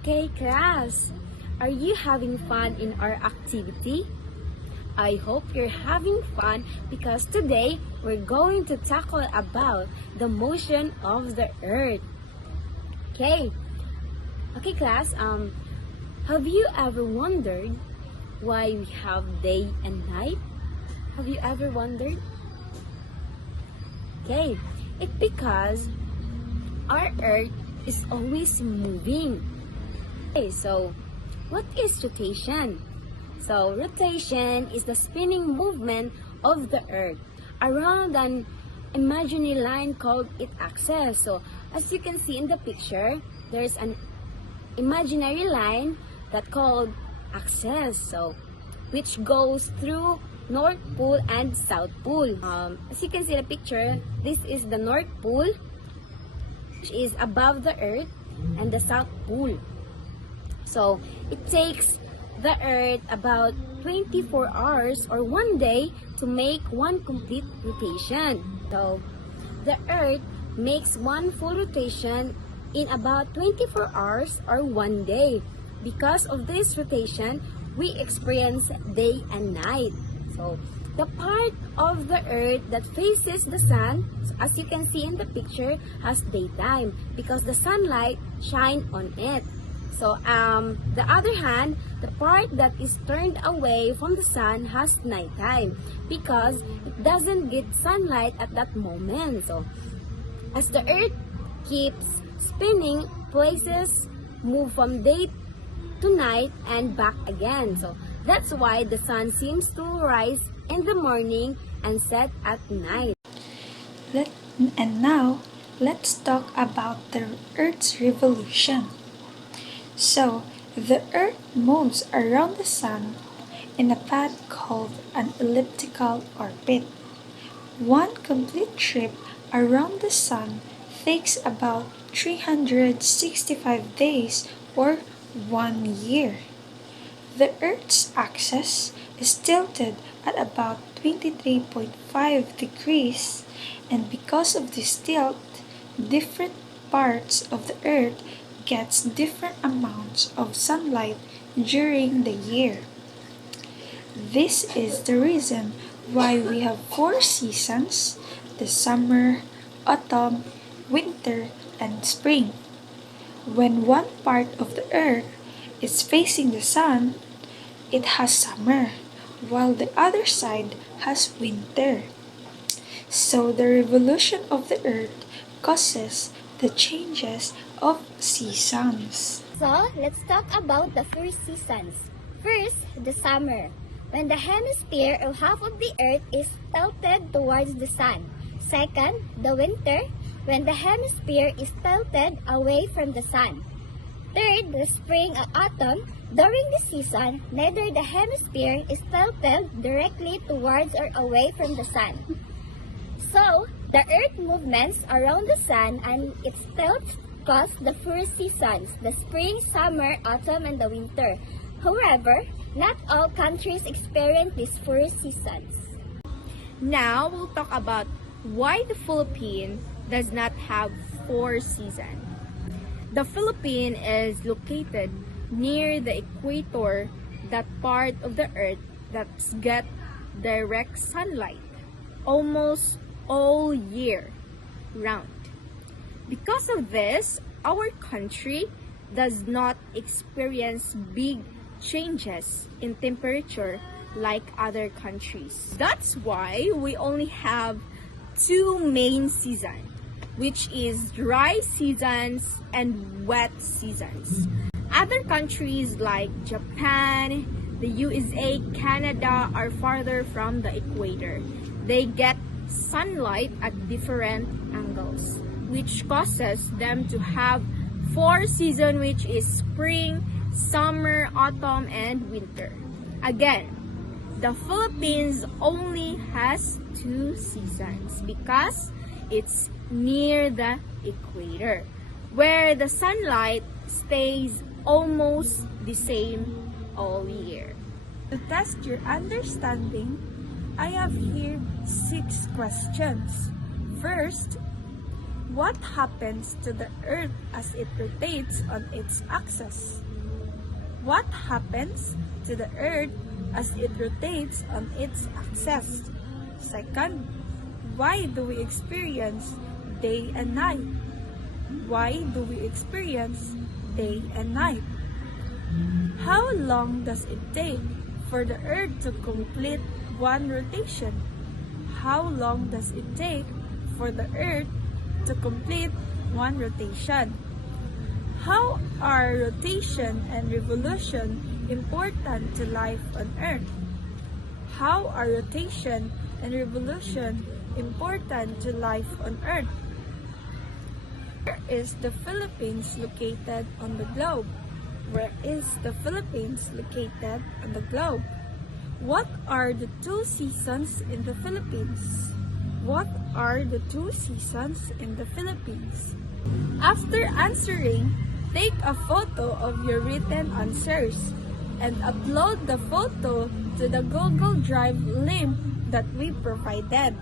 Okay, class, are you having fun in our activity? I hope you're having fun because today we're going to tackle about the motion of the earth. Okay, okay, class, have you ever wondered why we have day and night? Have you ever wondered? Okay, it's because our earth is always moving. Okay, so what is rotation? So rotation is the spinning movement of the earth around an imaginary line called its axis. So as you can see in the picture, there's an imaginary line that called axis, so which goes through North Pole and South Pole. As you can see in the picture, this is the North Pole, which is above the earth, and the South Pole. So it takes the earth about 24 hours or one day to make one complete rotation. So the earth makes one full rotation in about 24 hours or one day. Because of this rotation, we experience day and night. So the part of the earth that faces the sun, as you can see in the picture, has daytime because the sunlight shines on it. So the other hand, the part that is turned away from the sun has nighttime because it doesn't get sunlight at that moment. So as the earth keeps spinning, places move from day to night and back again. So that's why the sun seems to rise in the morning and set at night. And now, let's talk about the Earth's revolution. So, the Earth moves around the Sun in a path called an elliptical orbit. One complete trip around the Sun takes about 365 days or 1 year. The Earth's axis is tilted at about 23.5 degrees, and because of this tilt, different parts of the Earth gets different amounts of sunlight during the year. This is the reason why we have 4 seasons: the summer, autumn, winter, and spring. When one part of the earth is facing the sun, it has summer, while the other side has winter. So the revolution of the earth causes the changes of seasons. So, let's talk about the first seasons. First, the summer, when the hemisphere or half of the earth is tilted towards the sun. Second, the winter, when the hemisphere is tilted away from the sun. Third, the spring or autumn, during this season, neither the hemisphere is tilted directly towards or away from the sun. So, the earth movements around the sun and its tilt cause the four seasons: the spring, summer, autumn, and the winter. However, not all countries experience these four seasons. Now we'll talk about why the Philippines does not have 4 seasons. The Philippines is located near the equator, that part of the earth that gets direct sunlight almost all year round. Because of this, our country does not experience big changes in temperature like other countries. That's why we only have 2 main seasons, which is dry seasons and wet seasons. Other countries like Japan, the USA, Canada are farther from the equator. They get sunlight at different angles, which causes them to have 4 seasons, which is spring, summer, autumn, and winter. Again, the Philippines only has 2 seasons because it's near the equator, where the sunlight stays almost the same all year. To test your understanding, I have here 6 questions. First, What happens to the Earth as it rotates on its axis? What happens to the Earth as it rotates on its axis? Second, why do we experience day and night? Why do we experience day and night? How long does it take for the Earth to complete one rotation? How long does it take for the Earth to complete one rotation? How are rotation and revolution important to life on Earth? How are rotation and revolution important to life on Earth? Where is the Philippines located on the globe? Where is the Philippines located on the globe? What are the two seasons in the Philippines? What are the two seasons in the Philippines? After answering, take a photo of your written answers and upload the photo to the Google Drive link that we provided.